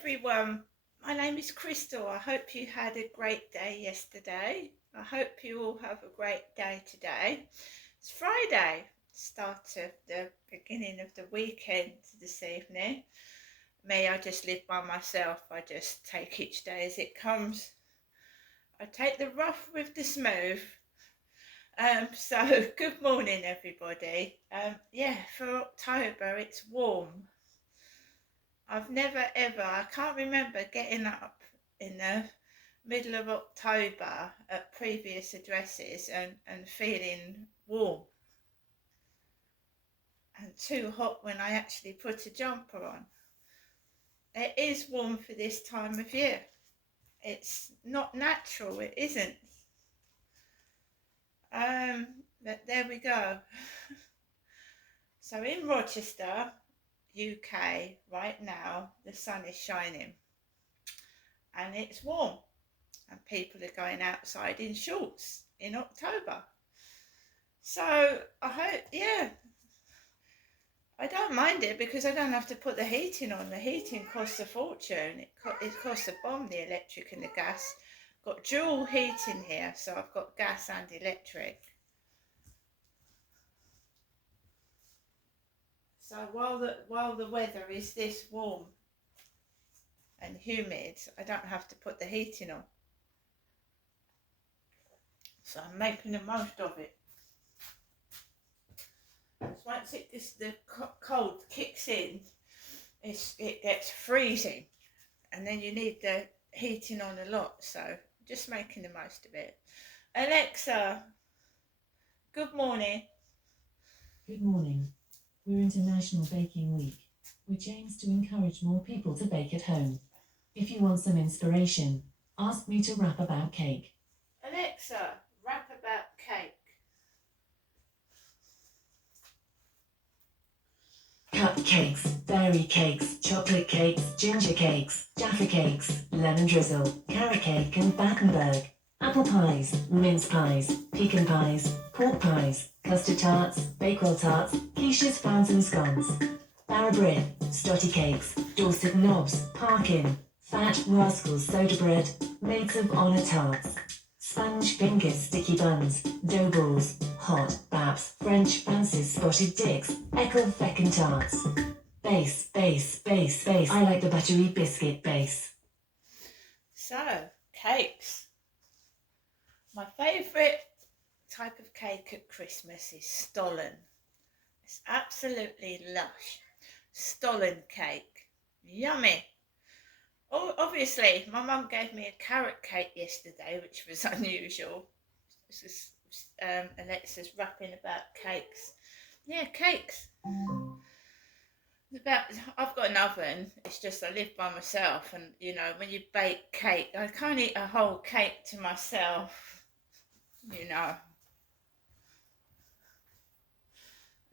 everyone, my name is Crystal. I hope you had a great day yesterday. I hope you all have a great day today. It's Friday, start of the beginning of the weekend this evening. Me, I just live by myself. I just take each day as it comes. I take the rough with the smooth. So good morning everybody. For October it's warm. I've never ever, I can't remember getting up in the middle of October at previous addresses and feeling warm and too hot when I actually put a jumper on. It is warm for this time of year. It's not natural, it isn't. But there we go. So in Rochester, UK, right now, the sun is shining and it's warm. And people are going outside in shorts in October. So I hope, I don't mind it because I don't have to put the heating on. The heating costs a fortune. It costs a bomb, the electric and the gas. Got dual heating here, so I've got gas and electric. So while the weather is this warm and humid, I don't have to put the heating on. So I'm making the most of it. Once the cold kicks in, it gets freezing, and then you need the heating on a lot. So just making the most of it. Alexa, good morning. Good morning. We're International Baking Week, which aims to encourage more people to bake at home. If you want some inspiration, ask me to rap about cake. Alexa, rap about cake. Cupcakes, berry cakes, chocolate cakes, ginger cakes, Jaffa cakes, lemon drizzle, carrot cake and Battenberg, apple pies, mince pies, pecan pies, pork pies, custard tarts, bakewell tarts, quiches, fans and scones, barra bread, stotty cakes, Dorset knobs, parkin, fat rascals soda bread, maids of honour tarts, sponge fingers, sticky buns, dough balls, hot baps, French fancies, spotted dicks, echo feckin' tarts. Base. I like the buttery biscuit base. So, cakes. My favourite type of cake at Christmas is Stollen. It's absolutely lush. Stollen cake. Yummy. Oh, obviously, my mum gave me a carrot cake yesterday, which was unusual. This is Alexa's rapping about cakes. Yeah, cakes. I've got an oven. It's just I live by myself, and when you bake cake, I can't eat a whole cake to myself.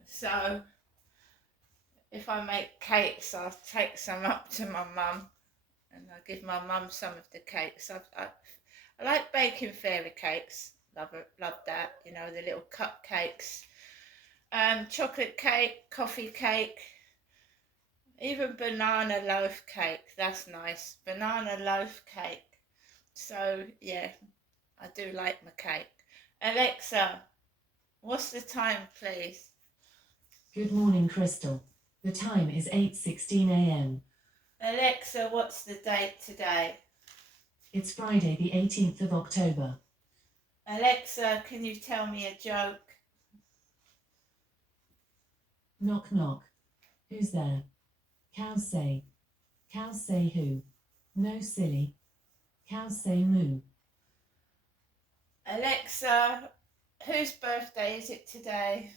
So if I make cakes, I'll take some up to my mum, and I'll give my mum some of the cakes. I like baking fairy cakes. Love that. The little cupcakes, chocolate cake, coffee cake. Even banana loaf cake, that's nice. Banana loaf cake. So, yeah, I do like my cake. Alexa, what's the time, please? Good morning, Crystal. The time is 8:16 a.m. Alexa, what's the date today? It's Friday the 18th of October. Alexa, can you tell me a joke? Knock knock. Who's there? Cows say. Cows say who? No, silly. Cows say moo. Alexa, whose birthday is it today?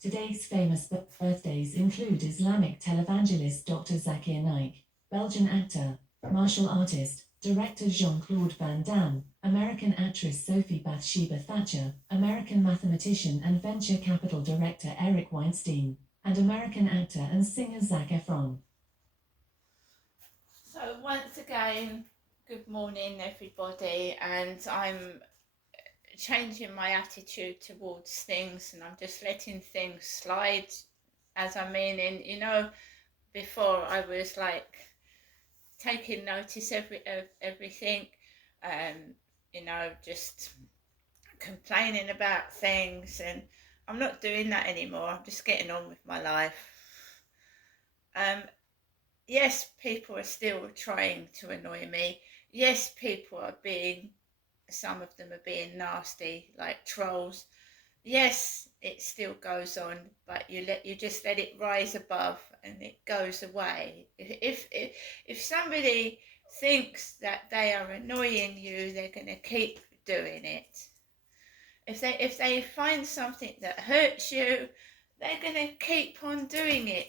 Today's famous birthdays include Islamic televangelist Dr. Zakir Naik, Belgian actor, martial artist, director Jean-Claude Van Damme, American actress Sophie Bathsheba Thatcher, American mathematician and venture capital director Eric Weinstein, and American actor and singer Zac Efron. So once again, good morning everybody, and I'm changing my attitude towards things, and I'm just letting things slide as I'm meaning. Before I was like taking notice of everything, just complaining about things, and I'm not doing that anymore. I'm just getting on with my life. Yes, people are still trying to annoy me. Yes, some of them are being nasty, like trolls. Yes, it still goes on, but you just let it rise above and it goes away. If somebody thinks that they are annoying you, they're going to keep doing it. If they find something that hurts you, they're going to keep on doing it.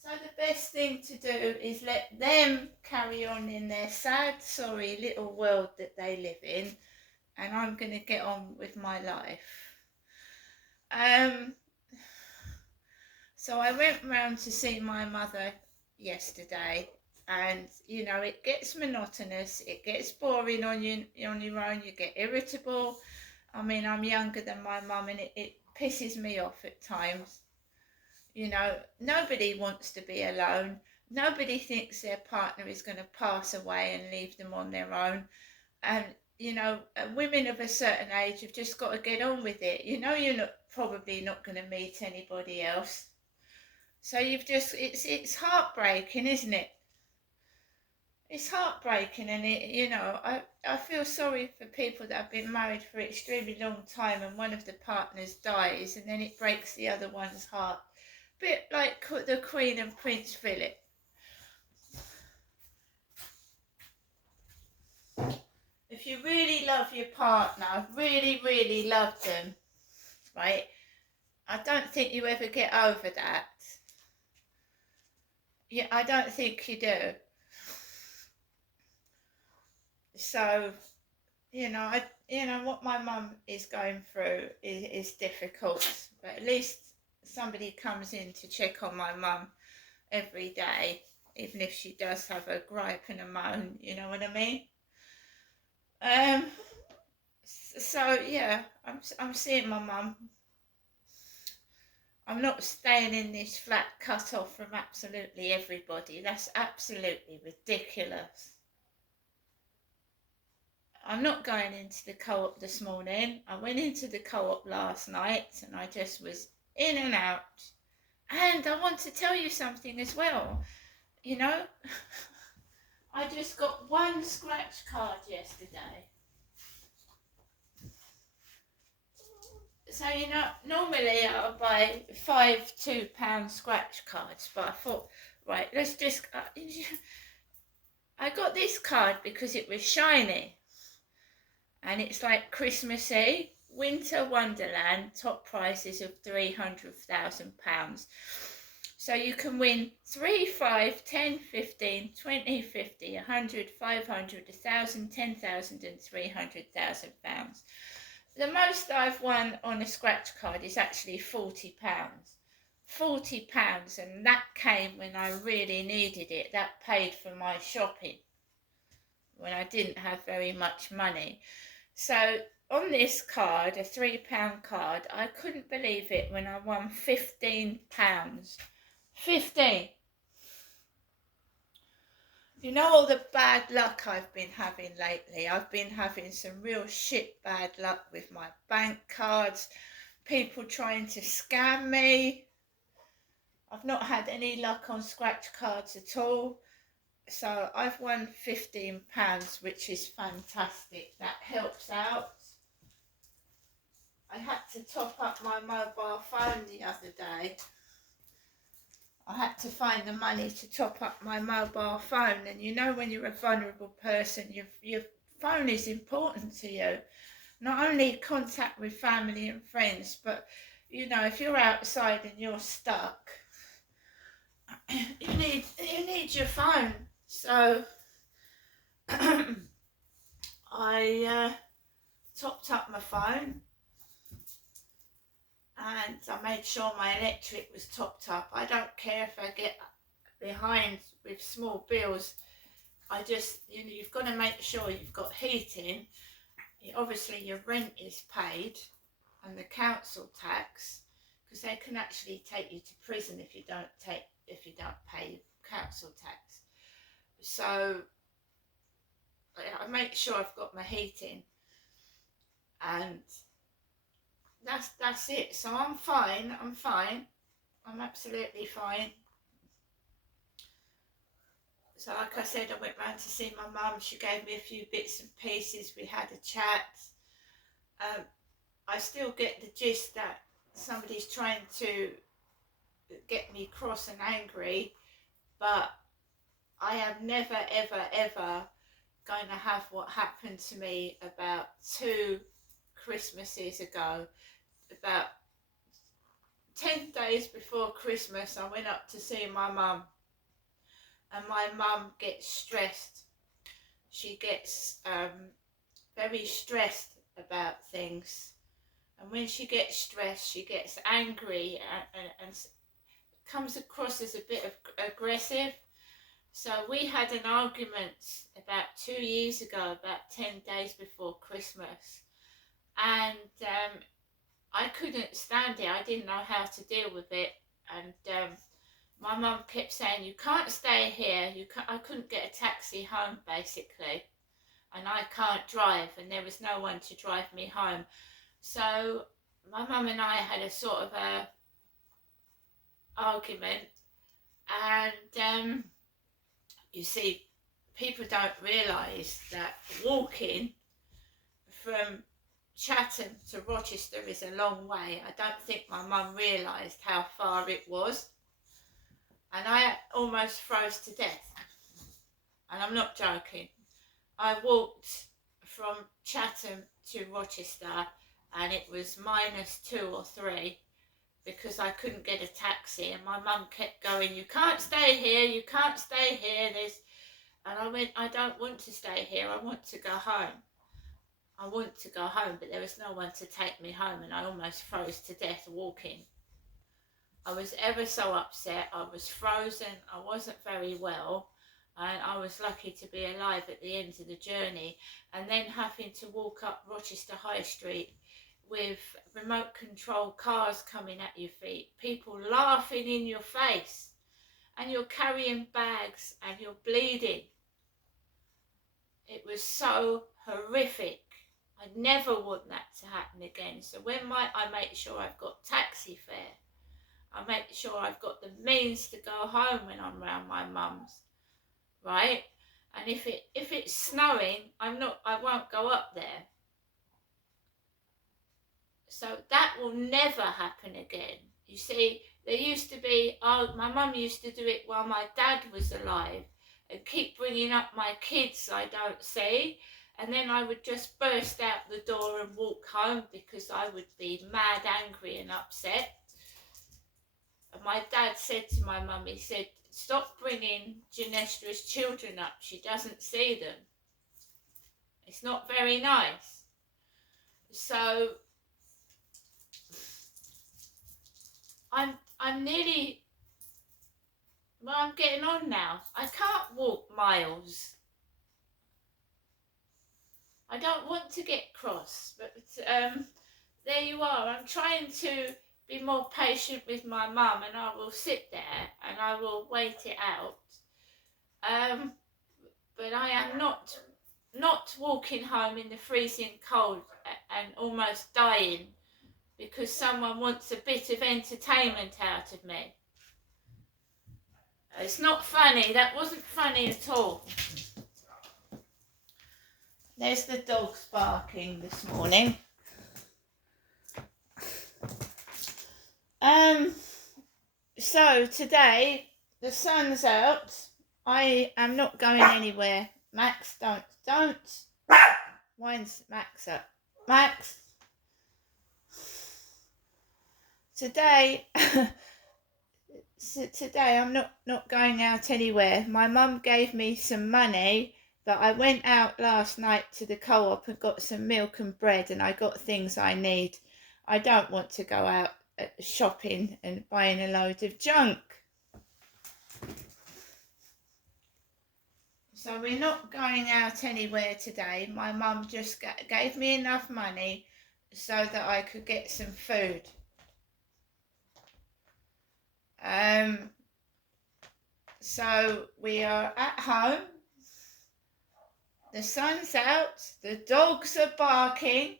So the best thing to do is let them carry on in their sad, sorry little world that they live in, and I'm going to get on with my life. So I went round to see my mother yesterday, and it gets monotonous, it gets boring on your own, you get irritable. I mean, I'm younger than my mum, and it pisses me off at times. Nobody wants to be alone. Nobody thinks their partner is going to pass away and leave them on their own. And, women of a certain age have just got to get on with it. You're probably not going to meet anybody else. So it's heartbreaking, isn't it? It's heartbreaking, and I feel sorry for people that have been married for an extremely long time and one of the partners dies, and then it breaks the other one's heart. Bit like the Queen and Prince Philip. If you really love your partner, really, really love them, right, I don't think you ever get over that. Yeah, I don't think you do. So, what my mum is going through is difficult, but at least somebody comes in to check on my mum every day, even if she does have a gripe and a moan, you know what I mean? So yeah, I'm seeing my mum. I'm not staying in this flat cut off from absolutely everybody. That's absolutely ridiculous. I'm not going into the co-op this morning. I went into the co-op last night and I just was in and out. And I want to tell you something as well. I just got one scratch card yesterday. So, normally I'll buy 5 £2 scratch cards, but I thought, right, let's just... I got this card because it was shiny. And it's like Christmassy, Winter Wonderland, top prizes of £300,000. So you can win 3, 5, 10, 15, 20, 50, 100, 500, 1,000, 10,000 and £300,000. The most I've won on a scratch card is actually £40. £40, and that came when I really needed it. That paid for my shopping when I didn't have very much money. So on this card, a £3 card, I couldn't believe it when I won £15. 15. All the bad luck I've been having lately. I've been having some real shit bad luck with my bank cards, people trying to scam me. I've not had any luck on scratch cards at all. So I've won £15, which is fantastic. That helps out. I had to top up my mobile phone the other day. I had to find the money to top up my mobile phone, and when you're a vulnerable person, your phone is important to you. Not only contact with family and friends, but if you're outside and you're stuck, you need your phone. So I topped up my phone. And I made sure my electric was topped up. I don't care if I get behind with small bills. I just, you've got to make sure you've got heating. Obviously your rent is paid and the council tax, because they can actually take you to prison if you don't if you don't pay council tax. So I make sure I've got my heating, and that's it. So I'm fine. I'm absolutely fine. So like I said, I went round to see my mum. She gave me a few bits and pieces. We had a chat. I still get the gist that somebody's trying to get me cross and angry, but I am never, ever, ever going to have what happened to me about 2 Christmases ago. About 10 days before Christmas, I went up to see my mum, and my mum gets stressed. She gets very stressed about things, and when she gets stressed, she gets angry and comes across as a bit of aggressive. So we had an argument about 2 years ago, about 10 days before Christmas, and I couldn't stand it. I didn't know how to deal with it, and my mum kept saying, you can't stay here. I couldn't get a taxi home, basically, and I can't drive, and there was no one to drive me home. So my mum and I had a sort of a argument, and you see, people don't realise that walking from Chatham to Rochester is a long way. I don't think my mum realised how far it was, and I almost froze to death, and I'm not joking. I walked from Chatham to Rochester, and it was -2 or 3 because I couldn't get a taxi, and my mum kept going, you can't stay here, you can't stay here. And I went, I don't want to stay here, I want to go home. I want to go home, but there was no one to take me home, and I almost froze to death walking. I was ever so upset. I was frozen, I wasn't very well, and I was lucky to be alive at the end of the journey. And then having to walk up Rochester High Street with remote control cars coming at your feet, people laughing in your face, and you're carrying bags and you're bleeding. It was so horrific. I never want that to happen again. So when I make sure I've got taxi fare, I make sure I've got the means to go home when I'm around my mum's, right? And if it's snowing, I won't go up there. So that will never happen again. You see, there used to be, my mum used to do it while my dad was alive, and keep bringing up my kids I don't see, and then I would just burst out the door and walk home because I would be mad angry and upset. And my dad said to my mum, he said, stop bringing Ginestra's children up, she doesn't see them. It's not very nice. So I'm nearly, well, I'm getting on now. I can't walk miles. I don't want to get cross, but there you are. I'm trying to be more patient with my mum, and I will sit there and I will wait it out. But I am not walking home in the freezing cold and almost dying because someone wants a bit of entertainment out of me. It's not funny. That wasn't funny at all. There's the dogs barking this morning. So today the sun's out. I am not going anywhere. Max, don't wind Max up. Max. Today I'm not going out anywhere. My mum gave me some money, but I went out last night to the co-op and got some milk and bread, and I got things I need. I don't want to go out shopping and buying a load of junk. So we're not going out anywhere today. My mum just gave me enough money so that I could get some food. So we are at home. The sun's out. The dogs are barking.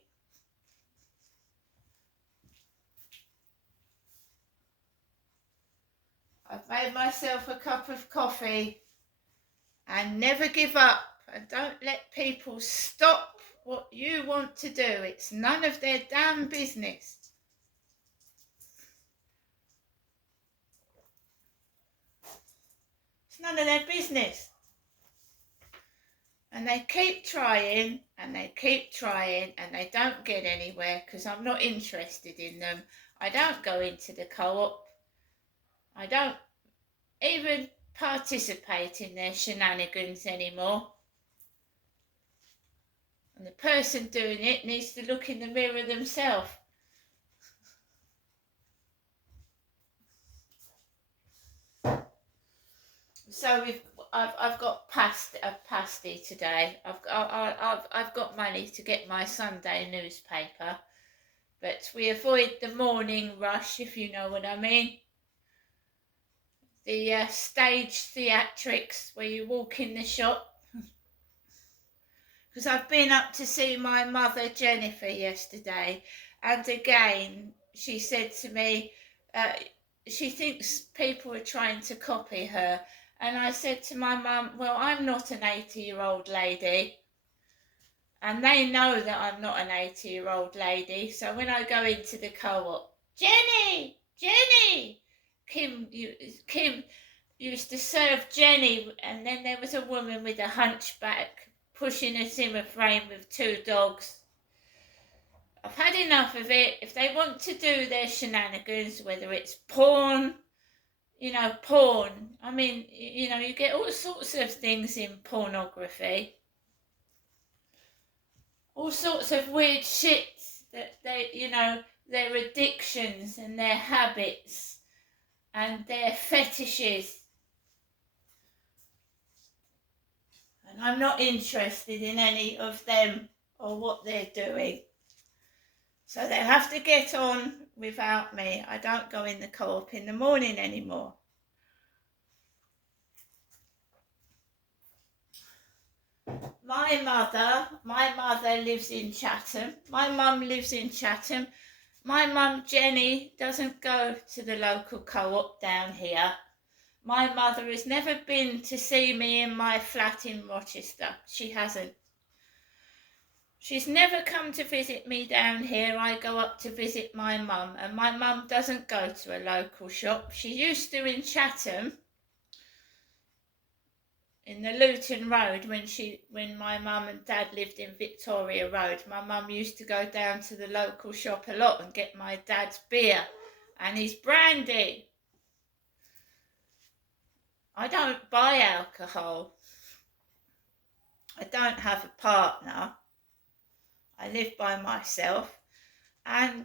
I've made myself a cup of coffee. And never give up. And don't let people stop what you want to do. It's none of their damn business. It's none of their business. And they keep trying and they keep trying and they don't get anywhere because I'm not interested in them. I don't go into the co-op. I don't even participate in their shenanigans anymore. And the person doing it needs to look in the mirror themselves. So I've got a pasty today. I've got money to get my Sunday newspaper, but we avoid the morning rush, if you know what I mean. The stage theatrics where you walk in the shop. Because I've been up to see my mother Jennifer yesterday, and again she said to me, she thinks people are trying to copy her. And I said to my mum, well, I'm not an 80-year-old lady. And they know that I'm not an 80-year-old lady. So when I go into the co-op, Jenny! Kim used to serve Jenny. And then there was a woman with a hunchback pushing a Zimmer frame with 2 dogs. I've had enough of it. If they want to do their shenanigans, whether it's porn, porn. I mean, you get all sorts of things in pornography. All sorts of weird shit that their addictions and their habits and their fetishes. And I'm not interested in any of them or what they're doing. So they'll have to get on without me. I don't go in the co-op in the morning anymore. My mother lives in Chatham. My mum lives in Chatham. My mum, Jenny, doesn't go to the local co-op down here. My mother has never been to see me in my flat in Rochester. She hasn't. She's never come to visit me down here. I go up to visit my mum, and my mum doesn't go to a local shop. She used to in Chatham, in the Luton Road, when my mum and dad lived in Victoria Road. My mum used to go down to the local shop a lot and get my dad's beer and his brandy. I don't buy alcohol. I don't have a partner. I live by myself, and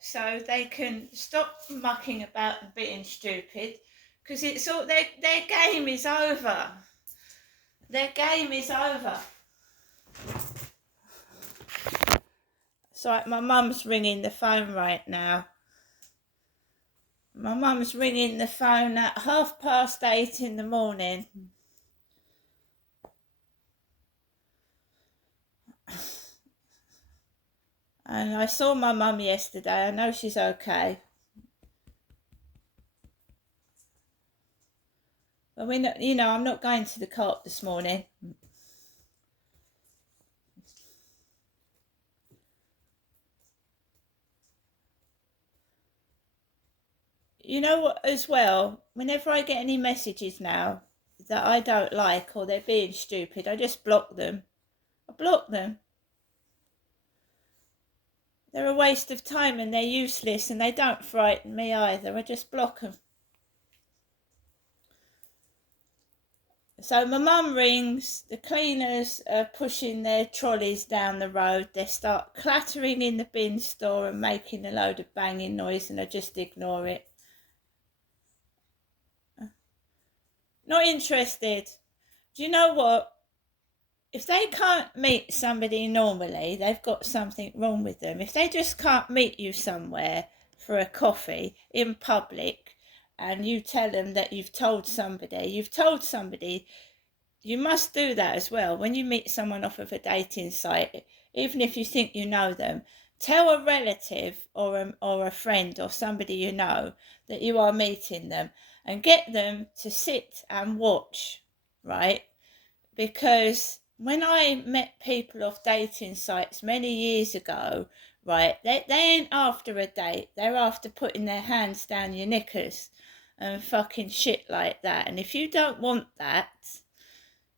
so they can stop mucking about and being stupid, because it's all their game is over. Their game is over. So my mum's ringing the phone right now. My mum's ringing the phone at 8:30 in the morning. And I saw my mum yesterday. I know she's okay. But I'm not going to the co-op this morning. You know what, as well, whenever I get any messages now that I don't like or they're being stupid, I just block them. I block them. They're a waste of time and they're useless and they don't frighten me either. I just block them. So my mum rings, the cleaners are pushing their trolleys down the road. They start clattering in the bin store and making a load of banging noise, and I just ignore it. Not interested. Do you know what? If they can't meet somebody normally, they've got something wrong with them. If they just can't meet you somewhere for a coffee in public and you tell them that you've told somebody, you must do that as well. When you meet someone off of a dating site, even if you think you know them, tell a relative or a friend or somebody you know that you are meeting them, and get them to sit and watch, right? Because when I met people off dating sites many years ago, right, they ain't after a date, they're after putting their hands down your knickers and fucking shit like that. And if you don't want that,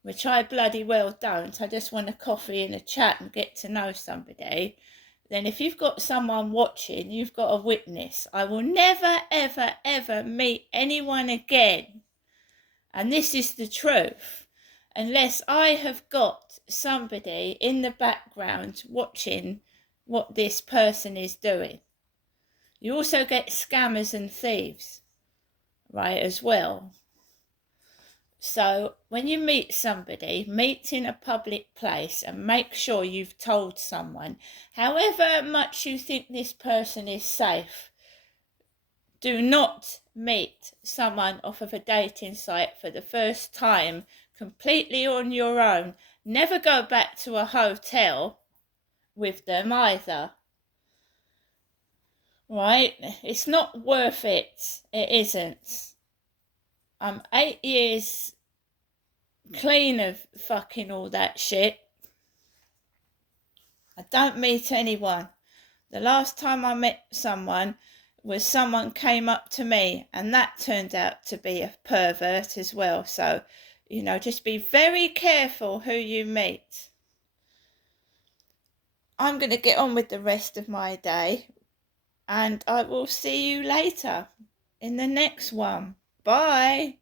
which I bloody well don't, I just want a coffee and a chat and get to know somebody, then if you've got someone watching, you've got a witness. I will never, ever, ever meet anyone again, and this is the truth, unless I have got somebody in the background watching what this person is doing. You also get scammers and thieves, right, as well. So when you meet somebody, meet in a public place and make sure you've told someone. However much you think this person is safe, do not meet someone off of a dating site for the first time completely on your own. Never go back to a hotel with them either. Right? It's not worth it. It isn't. I'm 8 years clean of fucking all that shit. I don't meet anyone. The last time I met someone was someone came up to me, and that turned out to be a pervert as well. So, just be very careful who you meet. I'm going to get on with the rest of my day, and I will see you later in the next one. Bye.